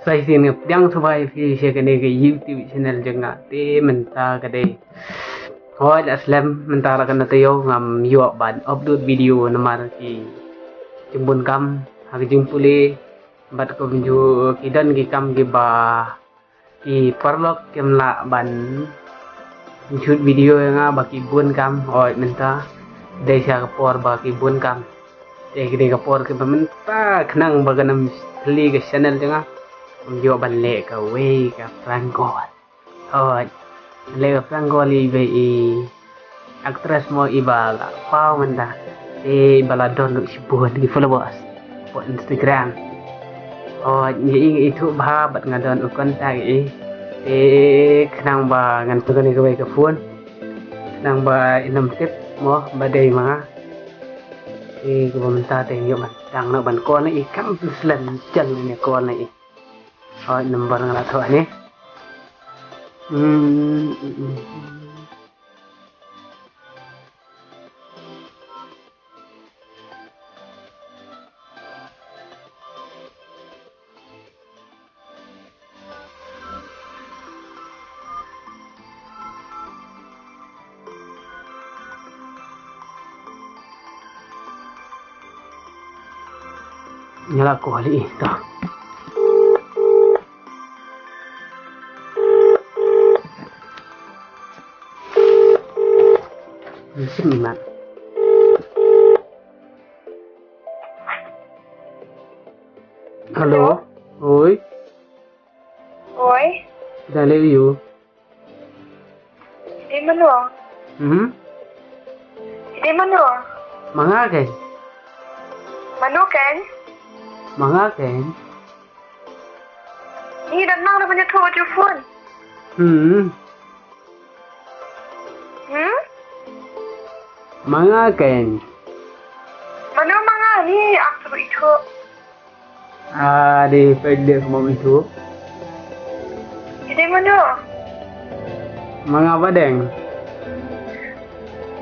Saya sini yang supaya saya kena ke YouTube channel jangan te mynta kade. Hooid aslam mentara kena tayo ngam yuak ban upload video namar ki jembun kam hak jempule bat ko menju kidan ki kam ki ba ki perlok kemla ban shoot video yang baki bun kam hooid mynta desa kapor baki bun kam te kide kapor ke mynta kenang baganam kli ke channel jangan menju ban le ka we ka franco hooid le franco li be aktris mo iba la pau manda bala don SHIBUN di followers po Instagram ni itu bahabat ngadon ukon tagi kenang ba ngan pagani ko ka phone nang ba inam tip mo badai mga ko menta te yo man dang na ban ko na kam slan chal ni ko na number ngala tho ni nyala ko hali ito. Sini mak. Halo. Oi. Oi. Dah lew you. Di mana? Di mana? Manga kan? Mana kan? Manga kan? Ni dah nang dah punya telefon. Manga kan? Mana manga ni aku itu. Di pedek mau itu. Di mana? Manga apa deng?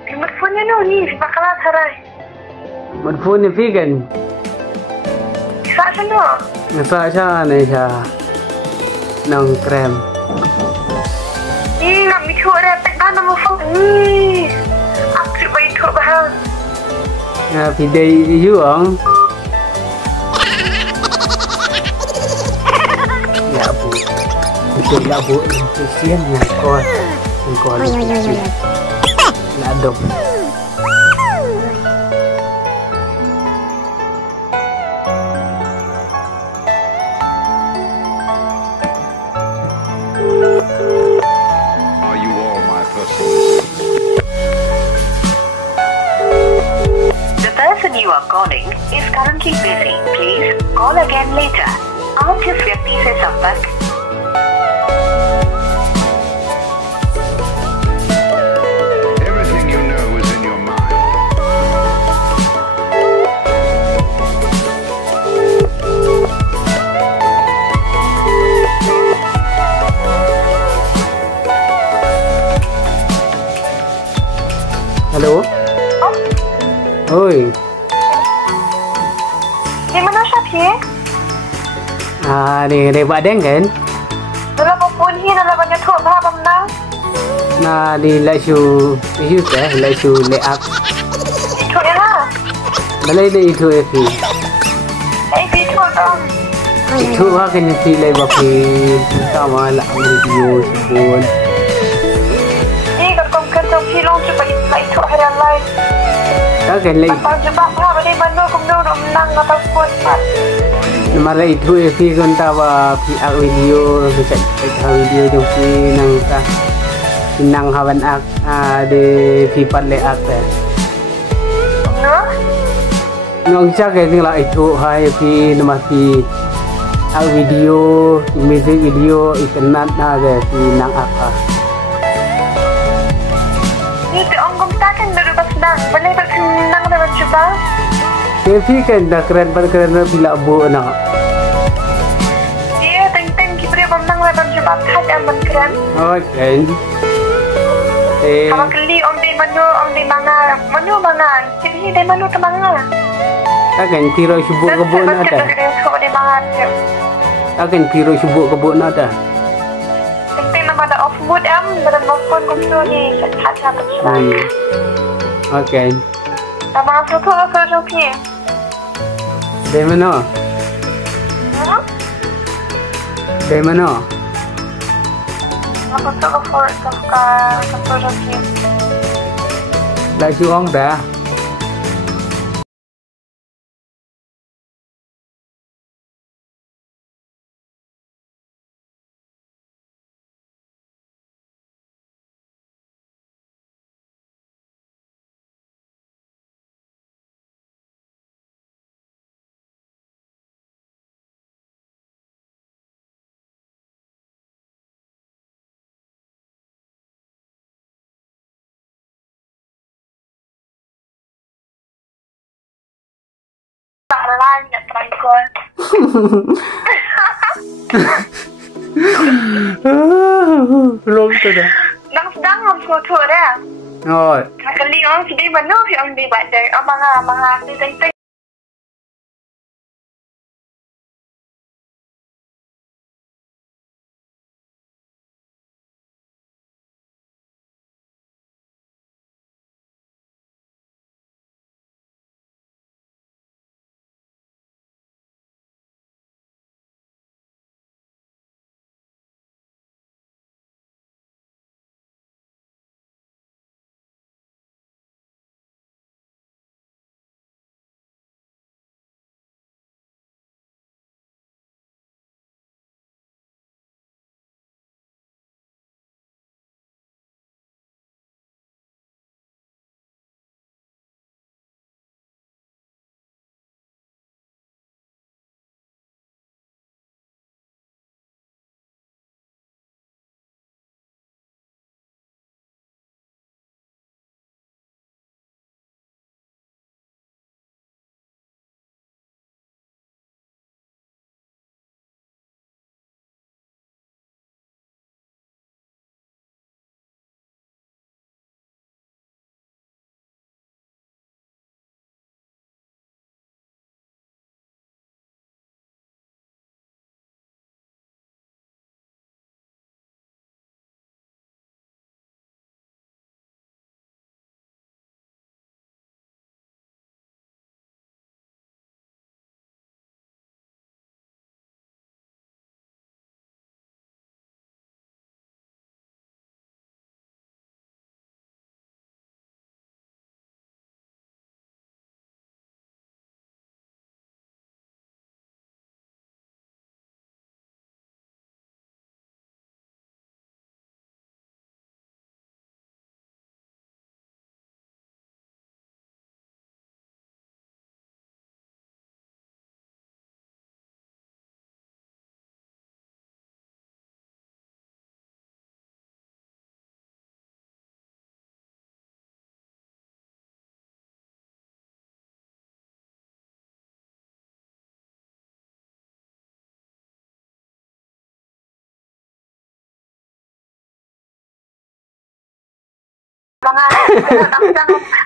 Telefonnya ni bakalan sarai. Smartphone ni vegan. Sa sana. Nasa siya na siya ng krem. Ni ngam itu ada tekan nama phone ni. Aku itu bahang. Pidai you ang. Ya bu. Betul ya bu. Shisien ngkol. Ngkol. Ladok. Are you all my persons? The person you are calling is currently busy. Please call again later. आप जिस व्यक्ति से संपर्क Everything you know is in your mind. Halo. Oi. Di mana Syafi? Ni Pak Deng kan? Dalam phone ni dalam banyak tu bahang nang. Di lasu lasu le up. Itu lah. Balai le itu fi. Itu dong. Itu ha kan fi le ba fi sama la video SHIBUN. Ni kalau kau film tu baik itu hari lain. Ta kan le Kalau jumpa apa di mana kau nang atau phone mat. mara itu fi kan ta ba fi video cek video jo fi nang ta nang hawan ak de fi pan le ak ta. No? Nong cha ke ni la itu hai fi nama fi video music video ikenat na de fi nang apa. Ni tu orang kan dulu pas nang. Boleh tak nang dalam jumpa? Kefi kan dah keren bila bu na. Dia teng kita nang dalam jumpa tak aman keren. Okay. Kalau keli om di mana mana. Jadi di mana tu mana? Ta kan tiro SHIBUN kebun ada. Akan piro subuk kebuk nak dah. Penting nama ada off mood dalam phone komputer ni saya tak. Okay. Abang foto ke okey. Dari mana? Dari mana? Apa tu foto ke okey. Lại xuống dah. Tak lain nak terangkul. Belum tu dah. Nang sedang am foto dah. Oh, Kali orang sedih mana orang di badai. Abang di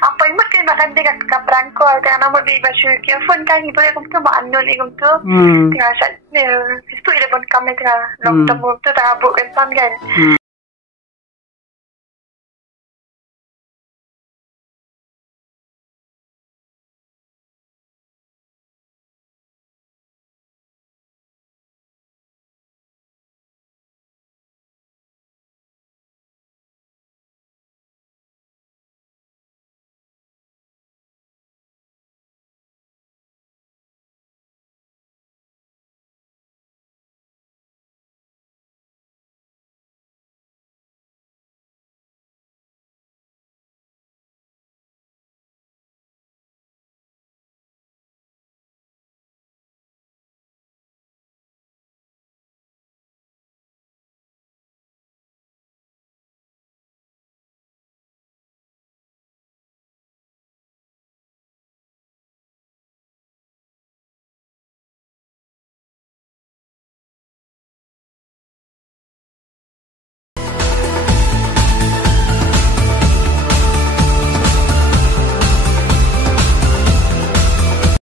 apa imut kan makan dengan kaprangkol kan nama di basu kiafon kan ibu yang tu mak anul igum tu tengah sat ni situ ida pun kami tengah long temu tu tak abuk kan